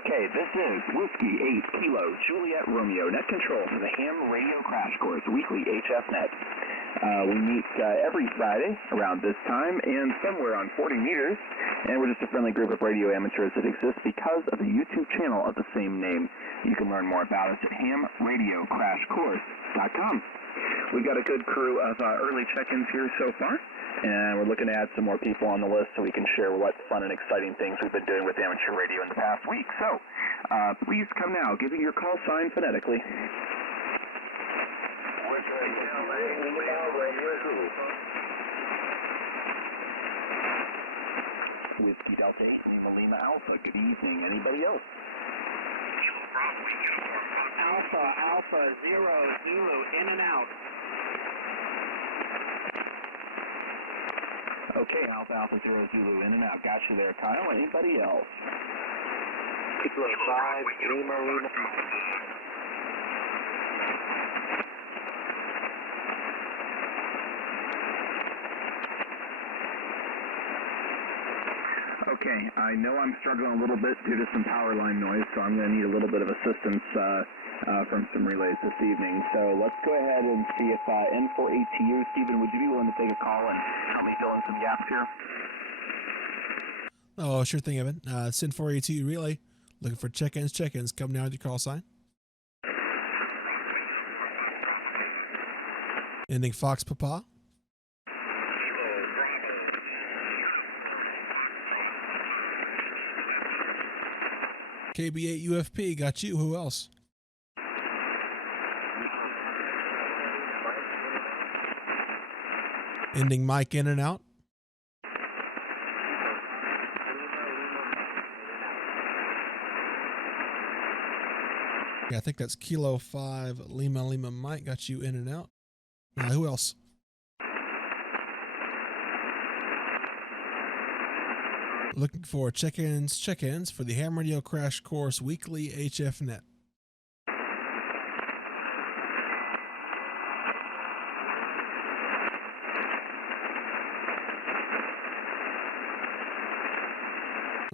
Okay, this is Whiskey 8 Kilo Juliet Romeo Net Control for the Ham Radio Crash Course Weekly HF Net. We meet every Friday around this time and somewhere on 40 meters, and we're just a friendly group of radio amateurs that exists because of the YouTube channel of the same name. You can learn more about us at hamradiocrashcourse.com. We've got a good crew of early check-ins here so far, and we're looking to add some more people on the list so we can share what fun and exciting things we've been doing with amateur radio in the past week. So, please come now, giving your call sign phonetically. Whiskey Delta 8, Lima Lima Alpha, good evening. Anybody else? Alpha 0 Zulu, in and out. Okay, Alpha 0 Zulu, in and out. Got you there, Kyle. Anybody else? Kilo 5 Lima Lima. Okay, I know I'm struggling a little bit due to some power line noise, so I'm going to need a little bit of assistance from some relays this evening. So let's go ahead and see if N48TU, Stephen, would you be willing to take a call and help me fill in some gaps here? Oh, sure thing, Evan. It's N48TU relay. Looking for check-ins. Come now with your call sign. Ending Fox Papa. KB8 UFP, got you. Who else? Ending Mike, in and out. Yeah, I think that's Kilo 5 Lima Lima Mike, got you in and out. Who else? Looking for check-ins for the Ham Radio Crash Course Weekly HF Net.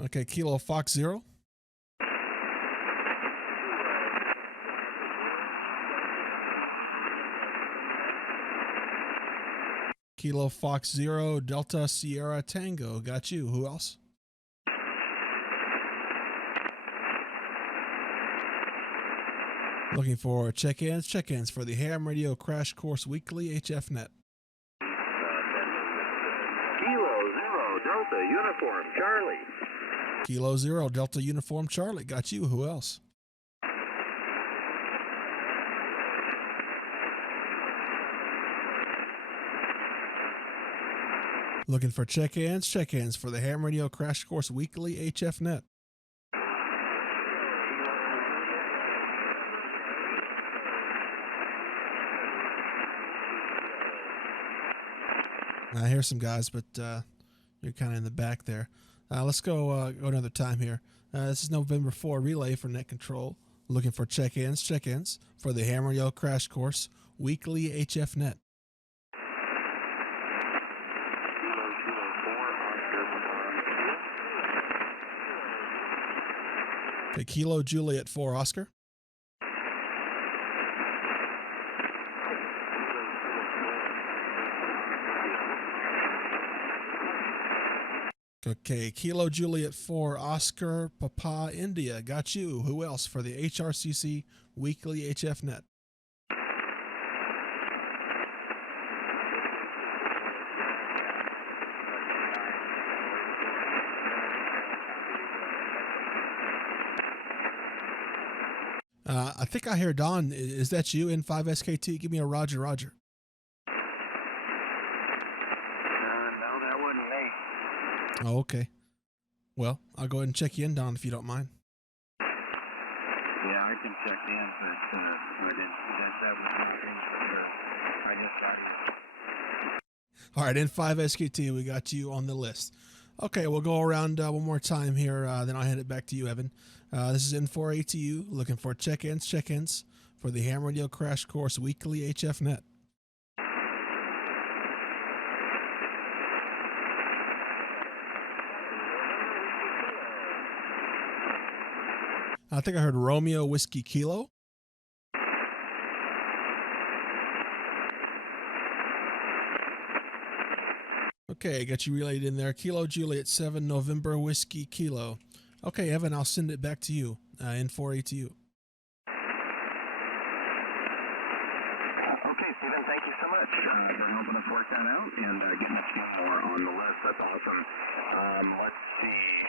Okay, Kilo Fox 0. Kilo Fox 0, Delta Sierra Tango, got you. Who else? Looking for check-ins for the Ham Radio Crash Course Weekly HF Net. Kilo 0 Delta Uniform Charlie. Kilo 0 Delta Uniform Charlie, got you. Who else? Looking for check-ins for the Ham Radio Crash Course Weekly HF Net. I hear some guys, but you're kind of in the back there. Let's go another time here. This is November 4 relay for Net Control. Looking for check-ins for the Ham Radio Crash Course Weekly HF Net. Okay, Kilo Juliet 4 Oscar. Okay, Kilo Juliet 4 Oscar Papa India, got you. Who else for the HRCC Weekly HF Net? I think I hear Don. Is that you, N5SKT? Give me a Roger. No, that wasn't me. Oh, okay. Well, I'll go ahead and check you in, Don, if you don't mind. Yeah, I can check in, but that was not me. I just got you. All right, N5SKT, we got you on the list. Okay, we'll go around one more time here, then I'll hand it back to you, Evan. This is N4ATU, looking for check-ins for the Ham Radio Crash Course Weekly HF Net. I think I heard Romeo Whiskey Kilo. Okay, I got you relayed in there. Kilo Juliet 7 November Whiskey Kilo. Okay, Evan, I'll send it back to you. N4A to you. Okay, Stephen, thank you so much for helping us work that out and getting us one more on the list. That's awesome. Let's see.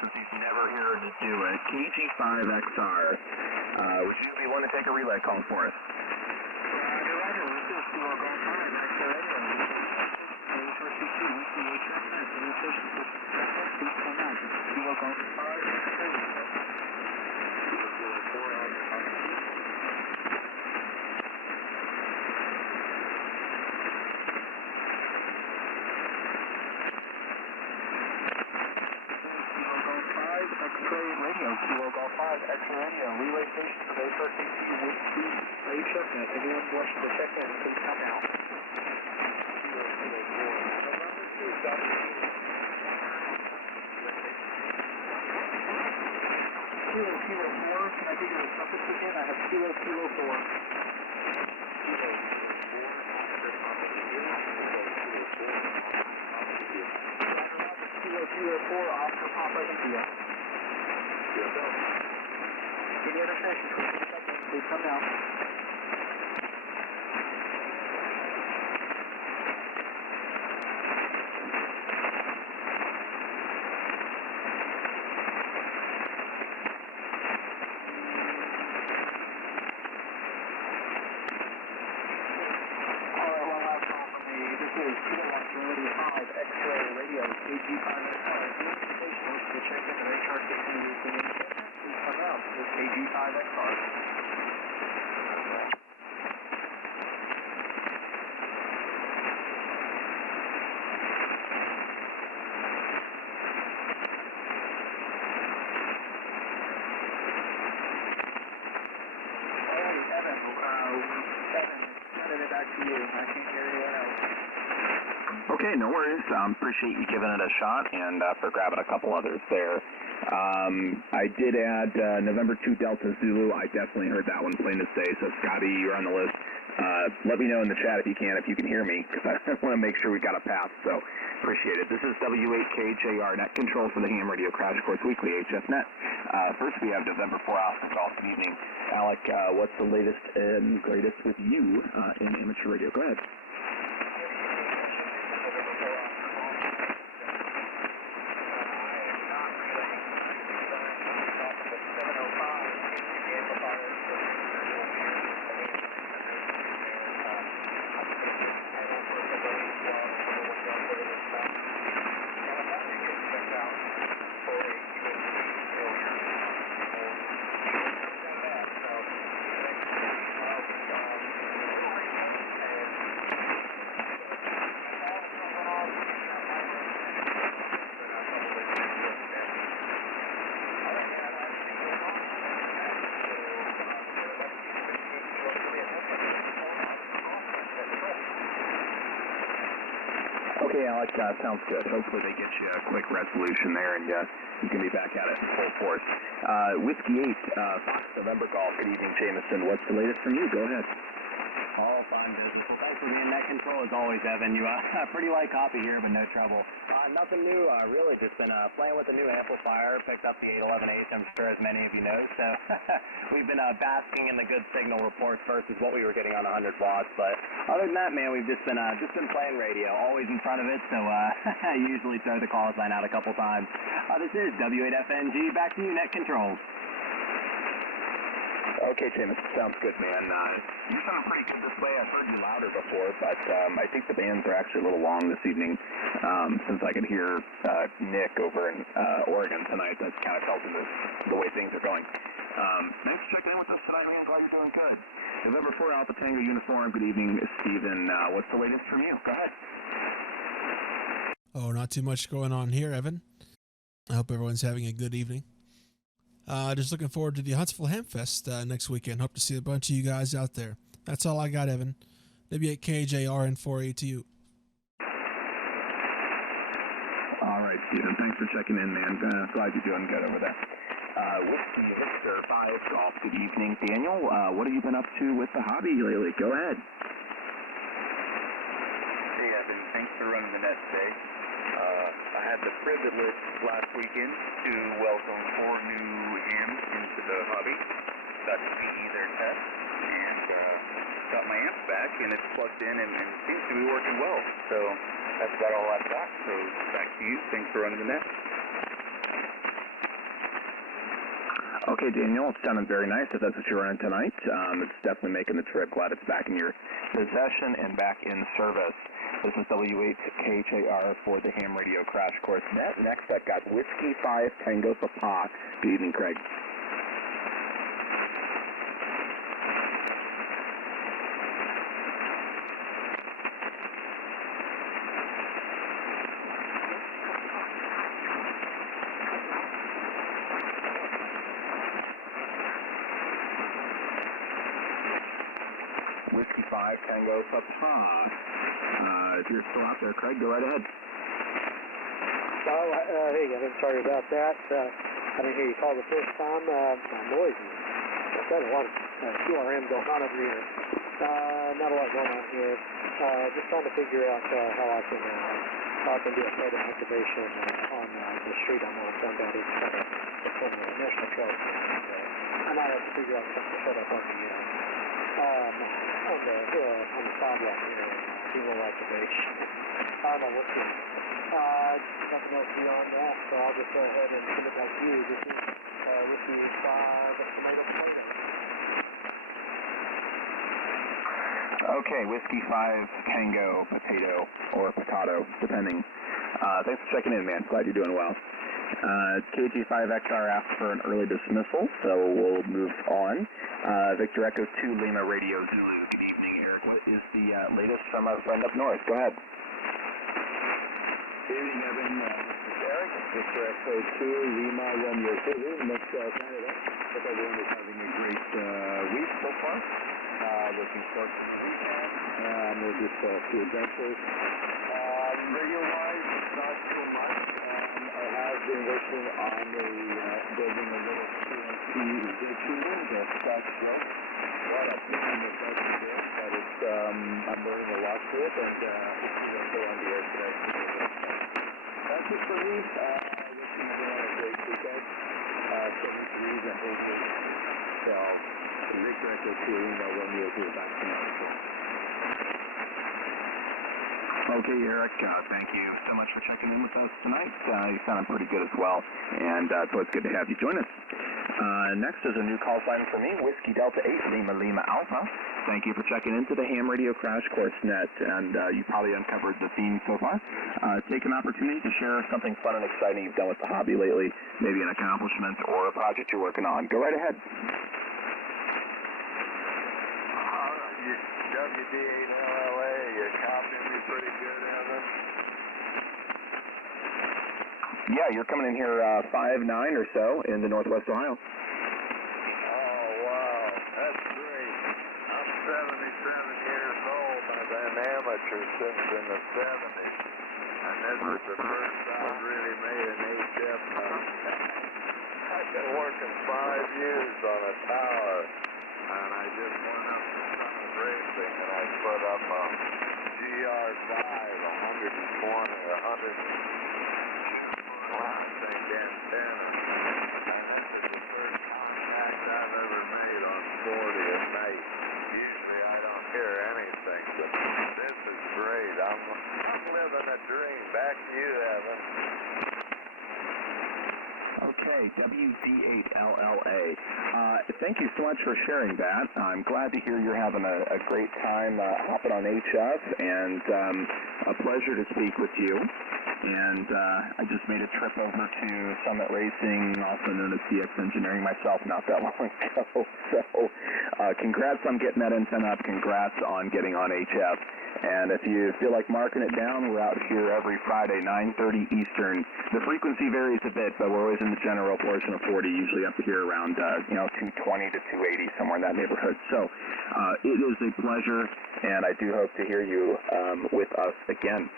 Since he's never here to do it, KG5XR, would you be willing to take a relay call for us? Kilo Golf 5, X-ray radio, relay station for the HRCC HF Net. Anyone wants to check in, please come out. Kilo 4, can I get your suffix again? I have Kilo 4. Kilo 4, Oscar Papa India. Any other stations? Please come down. Alright, one last call from me. This is Kilo 1 X-ray radio, KG5XR. Station wants to check in the HRCC please come out. This is KG5XR. Okay, no worries. Appreciate you giving it a shot and for grabbing a couple others there. I did add November 2 Delta Zulu. I definitely heard that one plain as day. So, Scotty, you're on the list. Let me know in the chat if you can hear me, because I want to make sure we got a path. So, appreciate it. This is W8KJR Net Control for the Ham Radio Crash Course Weekly HF Net. First, we have November 4 Austin Golf. Good evening. Alec, what's the latest and greatest with you in amateur radio? Go ahead. Okay, Alec, sounds good. Hopefully they get you a quick resolution there and you can be back at it in full force. Whiskey 8, Fox November Golf. Good evening, Jameson. What's the latest from you? Go ahead. All fine business. Well, thanks for being Net Control as always, Evan. You pretty light copy here, but no trouble. Nothing new, really. Just been playing with a new amplifier. Picked up the 811H, I'm sure as many of you know. So we've been basking in the good signal reports versus what we were getting on 100 watts. But other than that, man, we've just been playing radio, always in front of it. So I usually throw the call sign out a couple times. This is W8FNG. Back to you, Net Control. Okay, James, sounds good, man. You sound pretty good this way. I've heard you louder before, but I think the bands are actually a little long this evening. Since I could hear Nick over in Oregon tonight, that's kind of tells me the way things are going. Thanks for checking in with us tonight, man. Glad you're doing good. November 4 Alpha Tango Uniform. Good evening, Stephen. What's the latest from you? Go ahead. Oh, not too much going on here, Evan. I hope everyone's having a good evening. Just looking forward to the Huntsville Hamfest next weekend. Hope to see a bunch of you guys out there. That's all I got, Evan. W8KJR and 4ATU. All right, Stephen. Thanks for checking in, man. Glad you're doing good over there. Whiskey Victor 5 Golf. Good evening, Daniel. What have you been up to with the hobby lately? Go ahead. Hey, Evan. Thanks for running the net today. I had the privilege last weekend to welcome 4 new hams into the hobby. Got to see their test and got my amp back, and it's plugged in and seems to be working well. So that's about all I've got. So back to you. Thanks for running the net. Okay, Daniel, it's sounding very nice if that's what you're running tonight. It's definitely making the trip. Glad it's back in your possession and back in service. This is W8KHAR for the Ham Radio Crash Course Net. Next, I've got Whiskey 5 Tango Papa. Good evening, Craig. Whiskey 5 Tango Papa. If you're still out there, Craig, go right ahead. Hey, Evan, sorry about that. I didn't hear you call the first time. My noise is, I've got a lot of QRM going on over here. Not a lot going on here. Just trying to figure out how I can do a photo activation on the street I'm on down that east side of the National Trail. I might have to figure out something to set up on the sidewalk here. Dipole activation. I'm not working. Nothing else beyond that, so I'll just go ahead and send it back to you. This is Whiskey 5 Tomato Potato. Okay, Whiskey 5 Tango Potato, or Potato, depending. Thanks for checking in, man. Glad you're doing well. KG5XR asked for an early dismissal, so we'll move on. Victor Echo 2 Lima Radio Zulu. Good evening, Eric. What is the latest from our friend up north? Go ahead. Good evening, Evan. This is Eric. Victor Echo 2 Lima Romeo Zulu, North Canada. Hope everyone is having a great week so far. Looking forward to the weekend. We'll just few adventures. Radio-wise, not so much. I have been working on building a little CNC shooter, the Scotch Rope. What a pain it does to do, but it's, I'm learning a lot to it, and we'll go on the air today. That's it for me. Wishing everyone a great weekend. 73s and 88. So, Victor Echo 2, Romeo to the back tonight. Okay, Eric, thank you so much for checking in with us tonight. You sounded pretty good as well, and it's always good to have you join us. Next is a new call sign for me, Whiskey Delta 8 Lima Lima Alpha. Thank you for checking into the Ham Radio Crash Course Net, and you probably uncovered the theme so far. Take an opportunity to share something fun and exciting you've done with the hobby lately, maybe an accomplishment or a project you're working on. Go right ahead. WD8LLA, you copying me pretty good, Evan? Yeah, you're coming in here 5'9" or so in the Northwest Ohio. Oh, wow, that's great. I'm 77 years old. I've been amateur since in the 70s. And this is the first I've really made an HF net. I've been working 5 years on a tower, and I just went up to Summit Racing, and I put up a GR5, 120, 100 antenna. And this is the first contact I've ever made on 40 at night. Usually I don't hear anything, but this is great. I'm living a dream. Back to you, Evan. Okay, WD8LLA. Thank you so much for sharing that. I'm glad to hear you're having a great time hopping on HF, and a pleasure to speak with you. And I just made a trip over to Summit Racing, also known as CX Engineering, myself not that long ago. So congrats on getting that antenna up. Congrats on getting on HF. And if you feel like marking it down, we're out here every Friday, 9:30 Eastern. The frequency varies a bit, but we're always in the general portion of 40, usually up here around 220 to 280, somewhere in that neighborhood. So it is a pleasure, and I do hope to hear you with us again.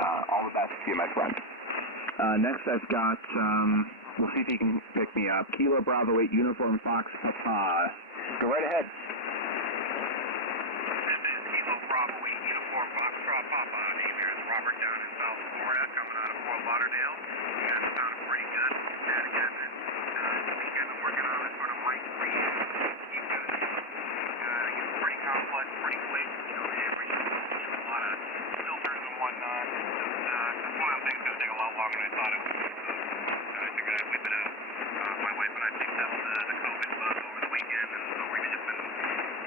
All the best to you, my friend. Next I've got, we'll see if he can pick me up. Kilo Bravo 8 Uniform Fox Papa. Go right ahead. This is Kilo Bravo 8 Uniform Foxtrot Papa. Name here is Robert down in South Florida, coming out of Fort Lauderdale. You guys sounded pretty good. Had a guy that this weekend I'm working on a sort of mic for you. Keep it pretty complex, pretty quick. You know, every a lot of filters and whatnot. Just one of the things that's going to take a lot longer than I thought it would. I figured I'd whip it out. My wife and I picked up the COVID bug over the weekend, and so we've just been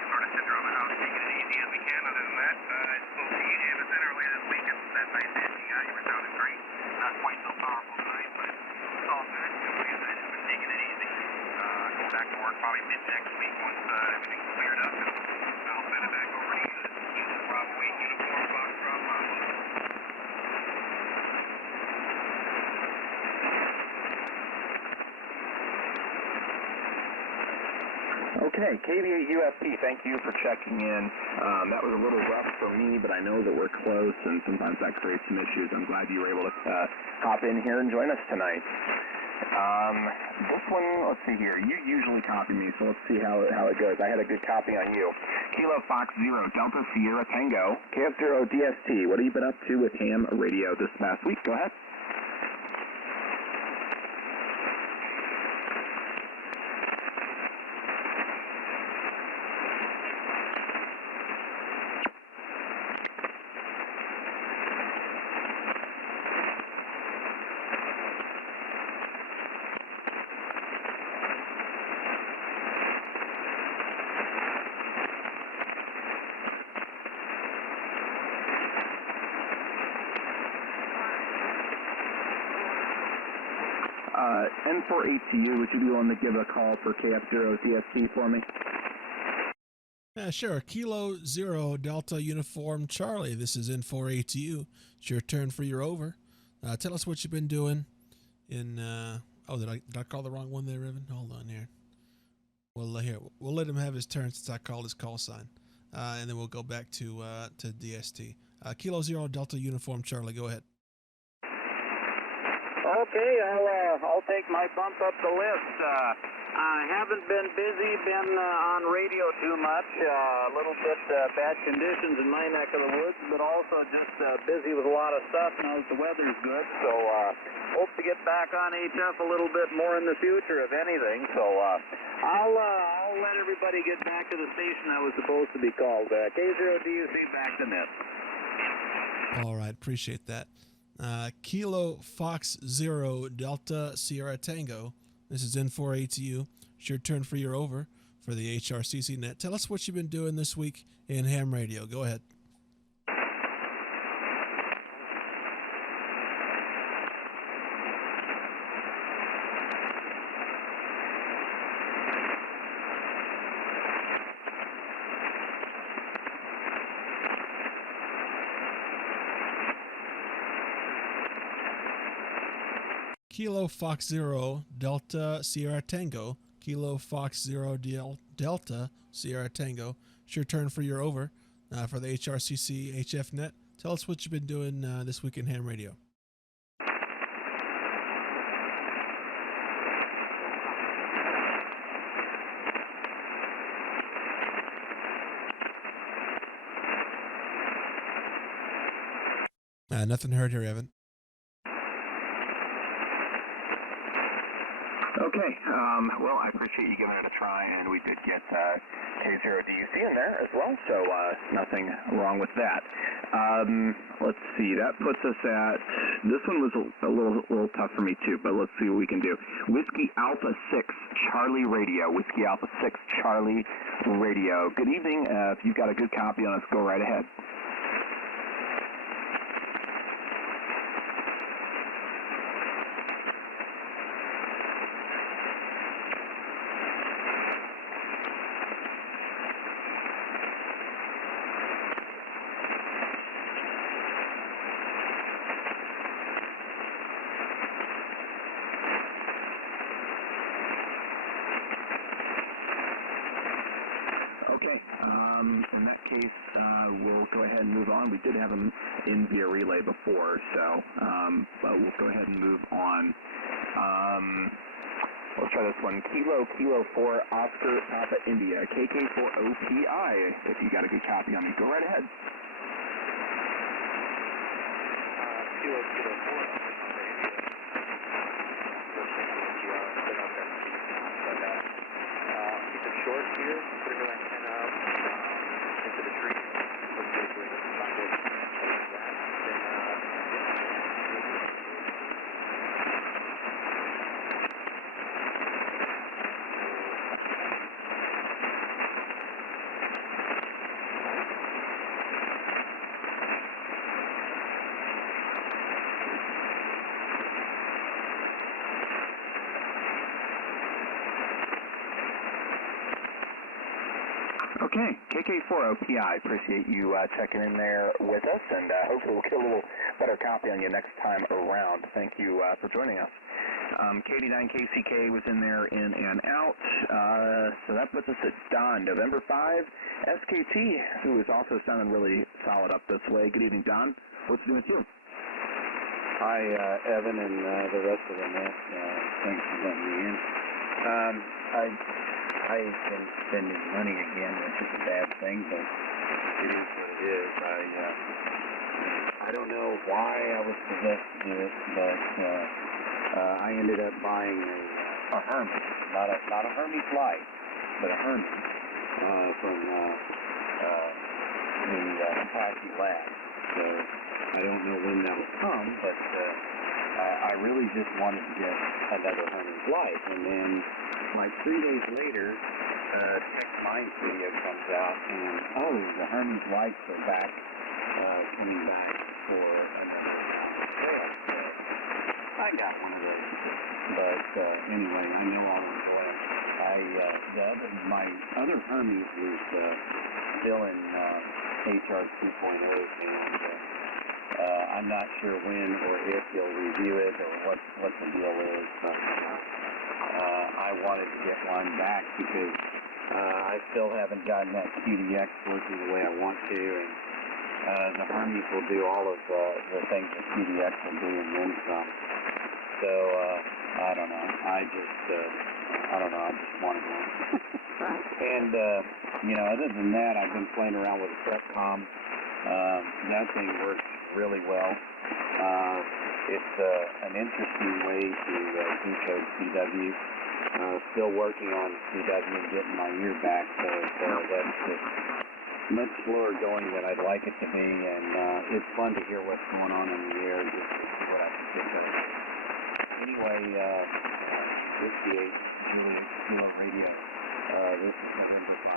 sort of sitting around the house taking it easy as we can. Other than that, I spoke to you, Jamison, earlier this week, and that nice hit you got, you were sounding great. Not quite so powerful tonight, but it's all good. Like I said, just been taking it easy. Going back to work probably mid next week once everything's cleared up, and I'll send it back over to you. Kilo Bravo 8 Uniform Foxtrot Papa. Okay, KV8 UFP, thank you for checking in. That was a little rough for me, but I know that we're close, and sometimes that creates some issues. I'm glad you were able to hop in here and join us tonight. This one, let's see here. You usually copy me, so let's see how it goes. I had a good copy on you. Kilo Fox 0, Delta Sierra Tango, KF0 DST. What have you been up to with ham radio this past week? Go ahead. N48TU, would you be willing to give a call for KF0 DST for me? Sure. Kilo 0 Delta Uniform Charlie. This is N48TU. It's your turn for your over. Tell us what you've been doing in, did I call the wrong one there, Evan? Hold on here. We'll let him have his turn since I called his call sign. And then we'll go back to DST. Kilo 0 Delta Uniform Charlie, go ahead. Okay, I'll take my bump up the list. I haven't been busy, on radio too much. A little bit bad conditions in my neck of the woods, but also just busy with a lot of stuff now that the weather's good. So hope to get back on HF a little bit more in the future, if anything. So I'll let everybody get back to the station I was supposed to be called. K0DUC back to net. All right, appreciate that. Kilo Fox 0 Delta Sierra Tango. This is N48TU. It's your turn for your over for the HRCC Net. Tell us what you've been doing this week in ham radio. Go ahead. Kilo Fox 0 Delta Sierra Tango. Kilo Fox 0 Delta Sierra Tango. It's your turn for your over for the HRCC HF Net. Tell us what you've been doing this week in ham radio. Nothing heard here, Evan. Okay, well, I appreciate you giving it a try, and we did get K0DUC in there as well, so nothing wrong with that. Let's see, that puts us at, this one was a little tough for me too, but let's see what we can do. Whiskey Alpha 6 Charlie Radio, Whiskey Alpha 6 Charlie Radio. Good evening. If you've got a good copy on us, go right ahead. Okay, in that case, we'll go ahead and move on. We did have him in via relay before, so, but we'll go ahead and move on. Let's try this one. Kilo 4 Oscar Papa India, KK4OPI. If you got a good copy on me, go right ahead. Kilo 4 Oscar India. Keep it short here, put your antenna up into the tree, hopefully it doesn't find it like that, then Okay, KK4OPI, appreciate you checking in there with us, and hopefully we'll get a little better copy on you next time around. Thank you for joining us. K89KCK was in there, in and out, so that puts us at Don, November 5, SKT, who is also sounding really solid up this way. Good evening, Don. What's new with you? Hi, Evan and the rest of the net. Thanks for letting me in. I've been spending money again, which is a bad thing, but it is what it is. I don't know why I was possessed to do it, but I ended up buying a Hermes, not a Hermes Light, but a Hermes from the Apache Lab. So I don't know when that'll come, but I really just wanted to get another Hermes Light, and then like 3 days later, Tech Minds video comes out, and the Hermes lights are back, coming back for another sale. So I got one of those. But anyway, I know all I'm going. My other Hermes was still in HR 2.0, and I'm not sure when or if he'll review it or what the deal is. But I wanted to get one back because I still haven't gotten that CDX working the way I want to, and the Hermes will do all of the things that CDX will do and then some. So I don't know. I just wanted one. And other than that, I've been playing around with a Fretcom. That thing works really well. It's an interesting way to decode CW. Still working on CW and getting my ear back, so that's just much slower going than I'd like it to be, and it's fun to hear what's going on in the air, just to see what I can pick up. Anyway, 58 Juliet Kilo Radio. This is November 5.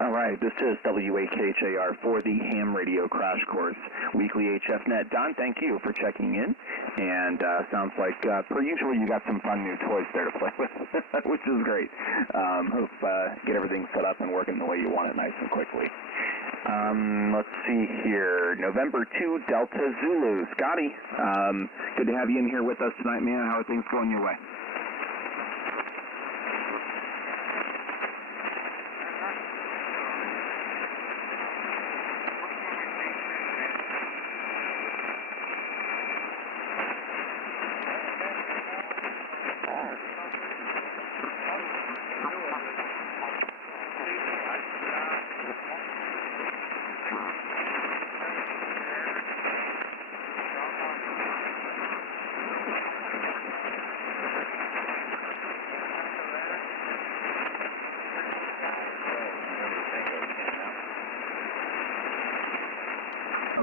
All right, this is WAKHAR for the Ham Radio Crash Course, weekly HF Net. Don, thank you for checking in, and sounds like, per usual, you got some fun new toys there to play with, which is great. Hope get everything set up and working the way you want it nice and quickly. Let's see here, November 2, Delta Zulu. Scotty, good to have you in here with us tonight, man. How are things going your way?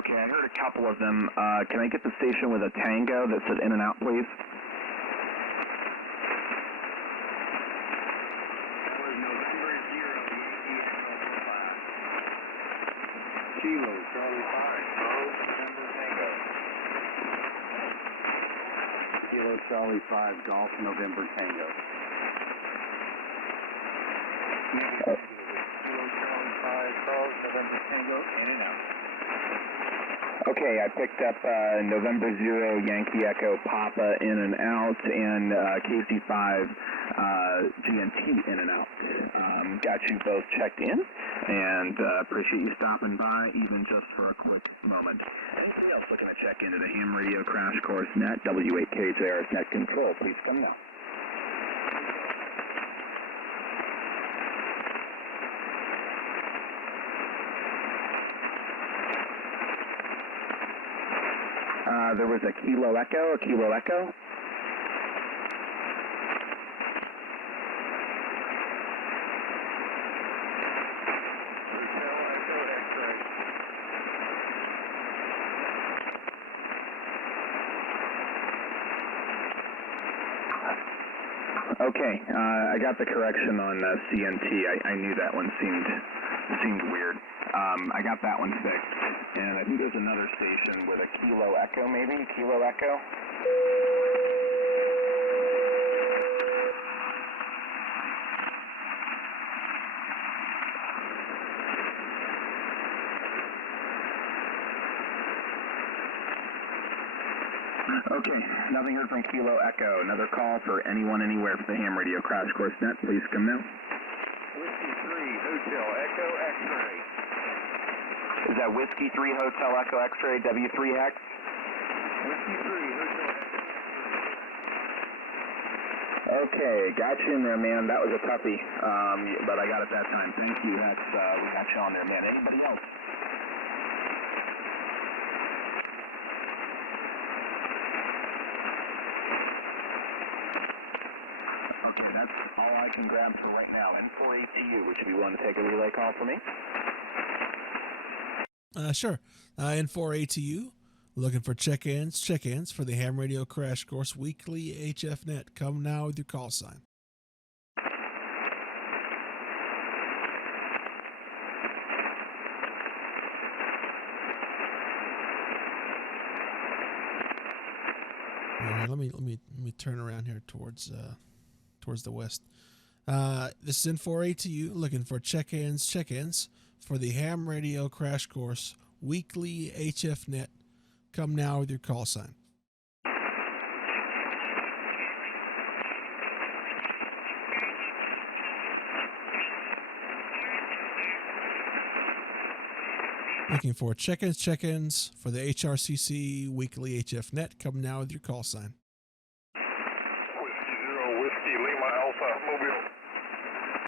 Okay, I heard a couple of them. Can I get the station with a tango that said in and out, please? That was November 0, Yankee Echo 5. Kilo, Charlie 5, November Tango. Kilo Charlie 5, Golf November Tango. Kilo Charlie 5, Charles, November Tango, in and out. Okay, I picked up November 0, Yankee Echo Papa in and out, and KC5 GNT in and out. Got you both checked in, and appreciate you stopping by, even just for a quick moment. Anything else looking to check into the Ham Radio Crash Course Net, W8KHR's Net Control, please come now. There was a Kilo Echo, Okay, I got the correction on CNT. I knew that one seemed weird. I got that one fixed, and I think there's another station with a Kilo Echo, maybe? Kilo Echo? Okay, nothing heard from Kilo Echo. Another call for anyone, anywhere for the Ham Radio Crash Course Net. Please come now. Whiskey 3, Hotel Echo X-ray. Is that Whiskey 3 Hotel Echo X-ray W3 Hex? Whiskey 3, Hotel Echo Okay, got you in there, man. That was a toughie, but I got it that time. Thank you. We got you on there, man. Anybody else? Okay, that's all I can grab for right now. N4ATU, would you be willing to take a relay call for me? Sure. N4ATU, looking for check-ins for the Ham Radio Crash Course Weekly HF Net. Come now with your call sign. Let me turn around here towards the west. This is N4ATU, looking for check-ins for the Ham Radio Crash Course Weekly HF Net. Come now with your call sign. Looking for check-ins for the HRCC Weekly HF Net. Come now with your call sign.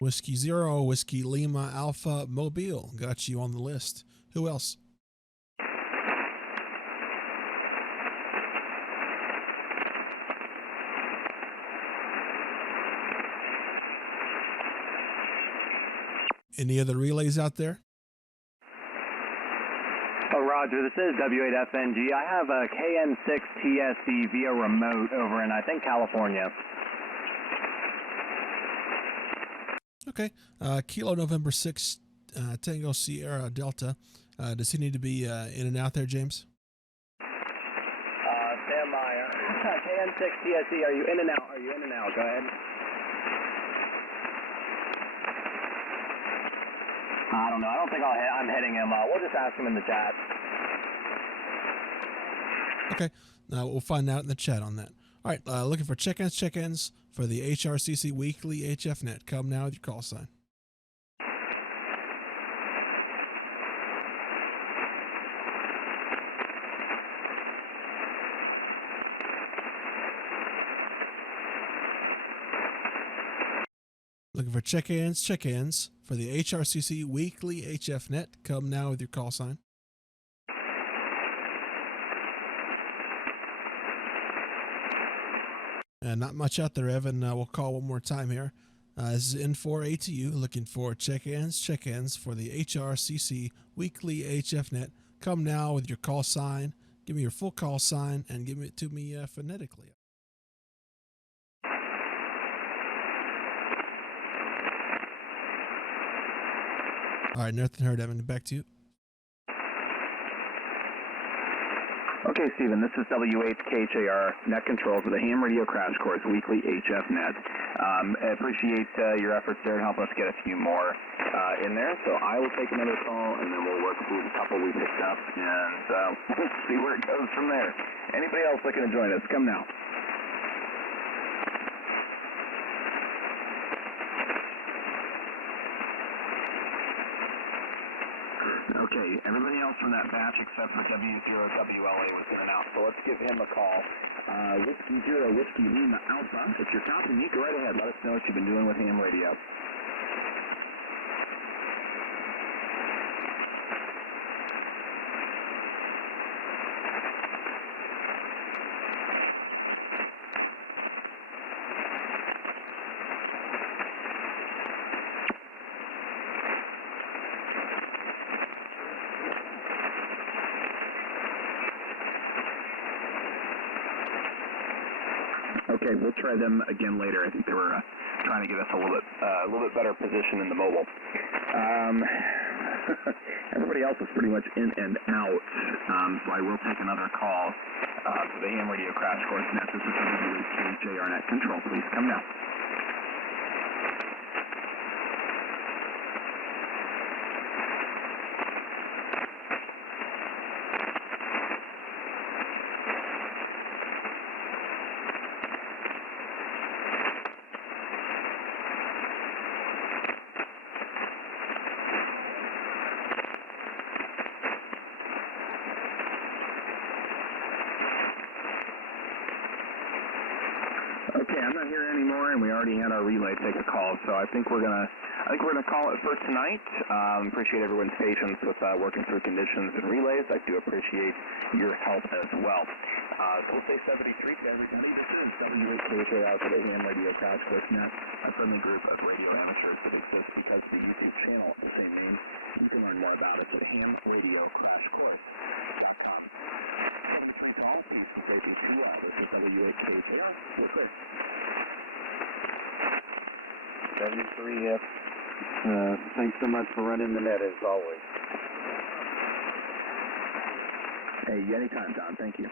Whiskey 0, Whiskey Lima Alpha Mobile. Got you on the list. Who else? Any other relays out there? Oh, Roger, this is W8FNG. I have a KN6TSE via remote over in, I think, California. Okay. Kilo November 6, Tango Sierra Delta. Does he need to be in and out there, James? Stand by. KN6TSE, are you in and out? Go ahead. I don't know. I don't think I'm hitting him. We'll just ask him in the chat. Okay. We'll find out in the chat on that. All right. Looking for check-ins for the HRCC Weekly HF Net. Come now with your call sign. Looking for check-ins for the HRCC Weekly HF Net. Come now with your call sign. Not much out there, Evan. We'll call one more time here. This is N4ATU, looking for check-ins for the HRCC Weekly HF Net. Come now with your call sign. Give me your full call sign and give it to me phonetically. All right, nothing heard, Evan. Back to you. Okay, Stephen, this is W8KHAR Net Control for the Ham Radio Crash Course Weekly HF Net. I appreciate your efforts there to help us get a few more in there. So I will take another call, and then we'll work through the couple we picked up, and we'll see where it goes from there. Anybody else looking to join us, come now. calls from that batch except for W0WLA was in and out. So let's give him a call. Whiskey 0, Whiskey Lima Alpha. If you're copying me, go right ahead. Let us know what you've been doing with ham radio. Okay, we'll try them again later. I think they were trying to get us a little bit better position in the mobile. Everybody else is pretty much in and out, so I will take another call for the ham radio crash course net. This is WHCH Net Control. Please come now. Okay, I'm not hearing anymore, and we already had our relay take a call, so I think we're gonna call it for tonight. Appreciate everyone's patience with working through conditions and relays. I do appreciate your help as well. So we'll say 73 to everybody. This is WHCH out for the ham radio crash course net, a friendly group of radio amateurs that exists because of the YouTube channel of the same name. You can learn more about it at hamradiocrashcourse.com. Call, please keep this is WHCH. Real quick. 73, thanks so much for running the net as always. Hey, anytime, Don. Thank you.